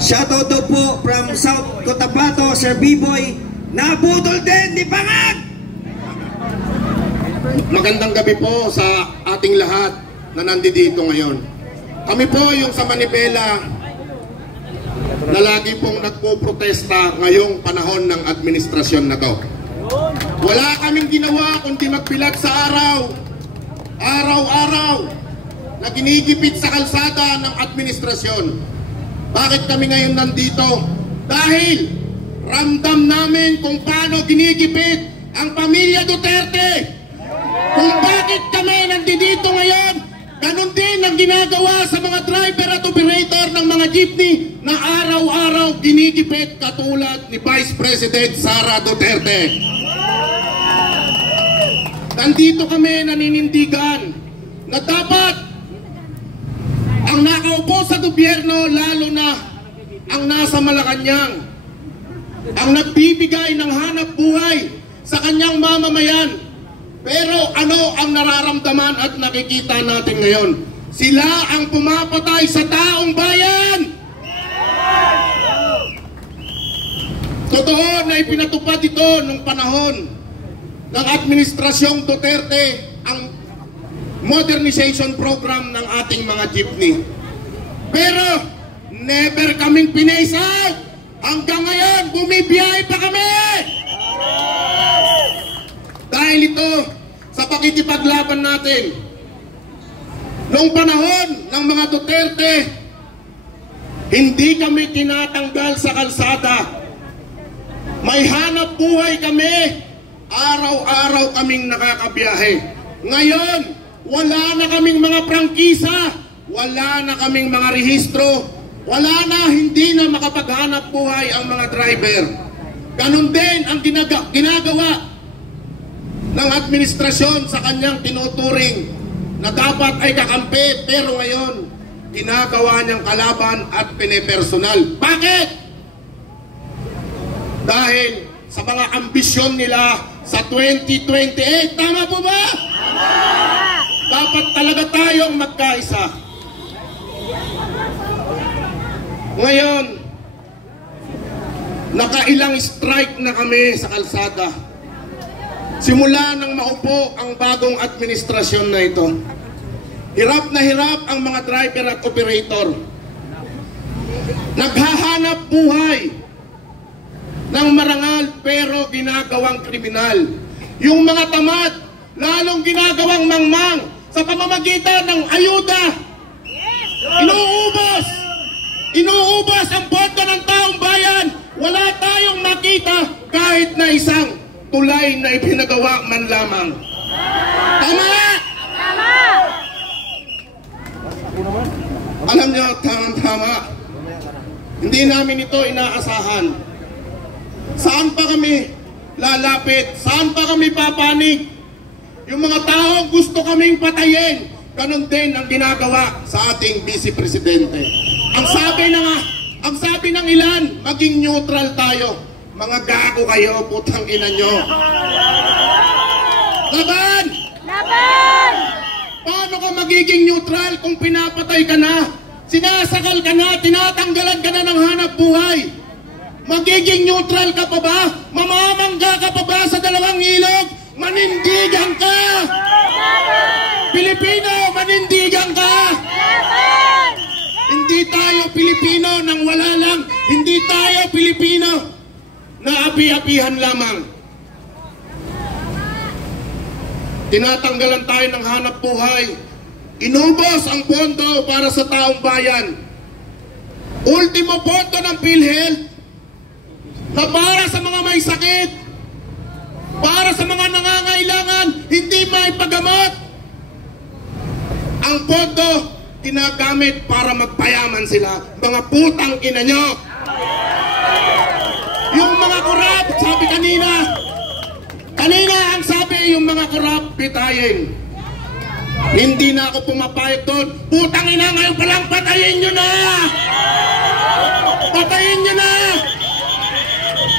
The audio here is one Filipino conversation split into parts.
Shoutout daw po from South Cotabato, Sir B-Boy. Nabudol din ni Pangag! Magandang gabi po sa ating lahat na nandito ngayon. Kami po yung sa Manibela na lagi pong nagpo-protesta ngayong panahon ng administrasyon na to. Wala kaming ginawa kundi magpilat sa araw-araw na ginigipit sa kalsada ng administrasyon. Bakit kami ngayon nandito? Dahil ramdam namin kung paano ginigipit ang pamilya Duterte. Kung bakit kami nandito ngayon, ganun din ang ginagawa sa mga driver at operator ng mga jeepney na araw-araw ginigipit katulad ni Vice President Sara Duterte. Nandito kami naninindigan na dapat ang nakaupo sa gobyerno, lalo na ang nasa Malacanang, ang nagbibigay ng hanap buhay sa kanyang mamamayan. Pero ano ang nararamdaman at nakikita natin ngayon? Sila ang pumapatay sa taong bayan! Totoo na ipinatupad ito nung panahon ng Administrasyong Duterte ang modernization program ng ating mga jeepney. Pero never kaming pinaisa. Hanggang ngayon, bumibiyahe pa kami! Dahil ito sa pakikipaglaban natin. Noong panahon ng mga Duterte, hindi kami tinatanggal sa kalsada. May hanap buhay kami. Araw-araw kaming nakakabiyahe. Ngayon, wala na kaming mga prangkisa. Wala na kaming mga rehistro. Wala na, hindi na makapaghanap buhay ang mga driver. Ganun din ang ginagawa ng administrasyon sa kanyang tinuturing na dapat ay kakampi, pero ngayon ginagawa niyang kalaban at pinepersonal. Bakit? Dahil sa mga ambisyon nila sa 2028. Tama po ba? Dapat talaga tayong magkaisa. Ngayon, nakailang strike na kami sa kalsada. Simula nang maupo ang bagong administrasyon na ito, hirap na hirap ang mga driver at operator. Naghahanap buhay ng marangal pero ginagawang kriminal. Yung mga tamad, lalong ginagawang mangmang sa pamamagitan ng ayuda. Inuubos ang boto ng taong bayan. Wala tayong makita kahit na isang tulay na ipinagawa man lamang. Tama! Tama! Alam niyo, tama. Hindi namin ito inaasahan. Saan pa kami lalapit? Saan pa kami papanig? Yung mga taong gusto kaming patayin, ganun din ang ginagawa sa ating Vice Presidente. Ang sabi ng ilan, maging neutral tayo. Mga gago kayo, putang ina nyo. Laban! Laban! Paano ka magiging neutral kung pinapatay ka na? Sinasakal ka na, tinatanggalan ka na ng hanap buhay. Magiging neutral ka pa ba? Mamamangga ka pa ba sa dalawang ilog? Manindigan ka! Pilipino, manindigan ka! Hindi tayo Pilipino nang wala lang. Hindi tayo Pilipino na api-apihan lamang. Tinatanggalan tayo ng hanap buhay. Inubos ang pondo para sa taong bayan. Ultimo pondo ng PhilHealth na para sa mga may sakit, para sa mga nangangailangan, hindi maipagamot. Ang pondo ginagamit para magpayaman sila. Mga putang ina nyo. Yung mga korap, sabi kanina ang sabi, yung mga korap, pitayin. Hindi na ako pumapayag doon. Putang ina, ngayon palang patayin nyo na! Patayin nyo na!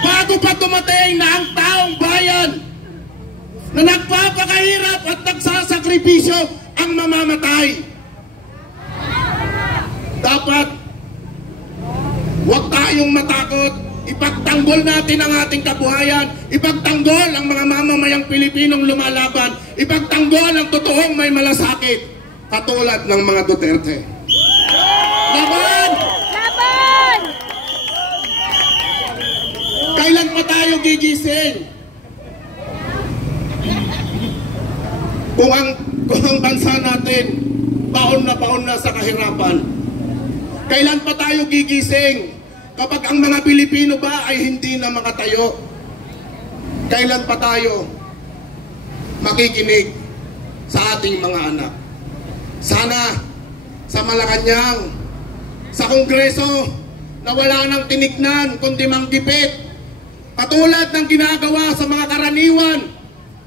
Bago pa dumating na ang taong bayan na nagpapakahirap at nagsasakripisyo ang mamamatay. Dapat Huwag tayong matakot. Ipagtanggol natin ang ating kabuhayan. Ipagtanggol ang mga mamamayang Pilipinong lumalaban. Ipagtanggol ang totoong may malasakit. Katulad ng mga Duterte. Laban! Laban! Kailan pa tayo gigising? Kung ang bansa natin baon na sa kahirapan. Kailan pa tayo gigising kapag ang mga Pilipino ba ay hindi na makatayo? Kailan pa tayo makikinig sa ating mga anak? Sana sa Malacanang, sa Kongreso, na wala nang tinignan kundi manggipit, katulad ng ginagawa sa mga karaniwan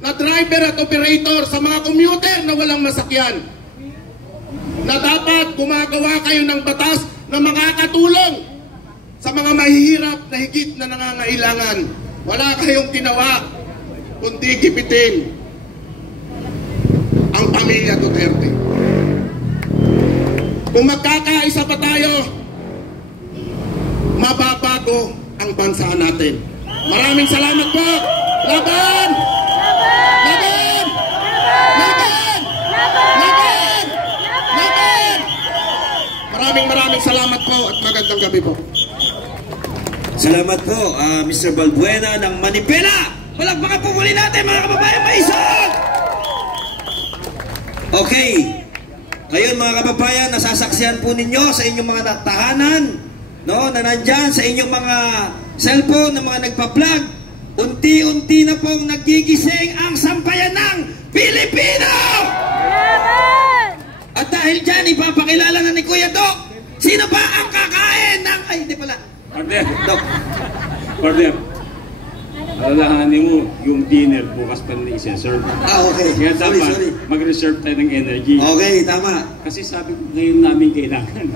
na driver at operator sa mga commuter na walang masakyan, na dapat gumagawa kayo ng batas na makakatulong sa mga mahihirap na higit na nangangailangan. Wala kayong ginawa kundi gipitin ang pamilya Duterte. Kung magkakaisa pa tayo, mababago ang bansa natin. Maraming salamat po! Laban! Laban! Laban! Laban! Laban! Maraming salamat po at magandang gabi po. Salamat po, Mr. Balbuena ng Manipela. Palakpakan po muli natin mga kababayan maisog! Okay. Ngayon mga kababayan, nasasaksihan po ninyo sa inyong mga tahanan, no, na nandyan sa inyong mga cellphone, na mga nagpa-vlog. Unti-unti na pong nagigising ang sambayan ng Pilipino! At dahil dyan, ipapakilala na ni Kuya Doc, sino ba ang kakain ng... Ay, hindi pala. Partner, Doc. partner, alalahanin mo yung dinner bukas pa rin i-serve. Okay. Kaya dapat Sorry. mag-reserve tayo ng energy. Okay, tama. Kasi sabi ko ngayon namin kailangan.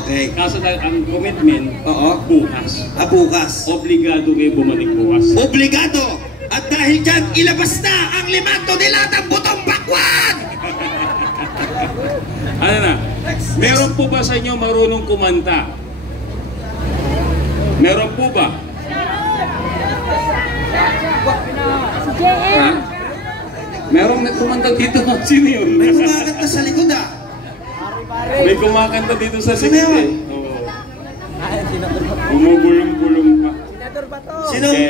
Okay. Kaso na ang commitment, Oo. bukas. Bukas. Obligado kayo bumalik bukas. Obligado! At dahil dyan, ilabas na ang 5 tonelada butong bakwan! Ano na? Meron po ba sa inyo marunong kumanta? Meron po ba? Si JM. Ha? Meron na kumanta dito. Sino yun? May kumakanta sa likod May kumakanta dito sa Sino likod yun? Oo. Umubulong-bulong pa.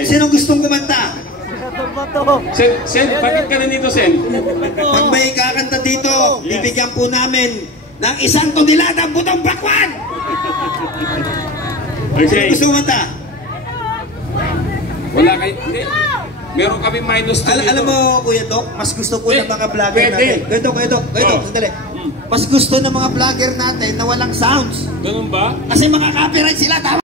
Sinong gustong kumanta? Sen, bakit ka na dito, Sen? Pag may kakanta dito, bibigyan po namin ng 1 tonelada butong bakwan! Sino Okay. gusto kumanta? Wala kayo. Hindi. Meron kami minus 2 dito. Alam mo, Kuya Doc, mas gusto po ng mga vlogger Pwede. natin. Kuya Doc, sandali. Mas gusto ng mga vlogger natin na walang sounds. Ganun ba? Kasi mga copyright sila, tama?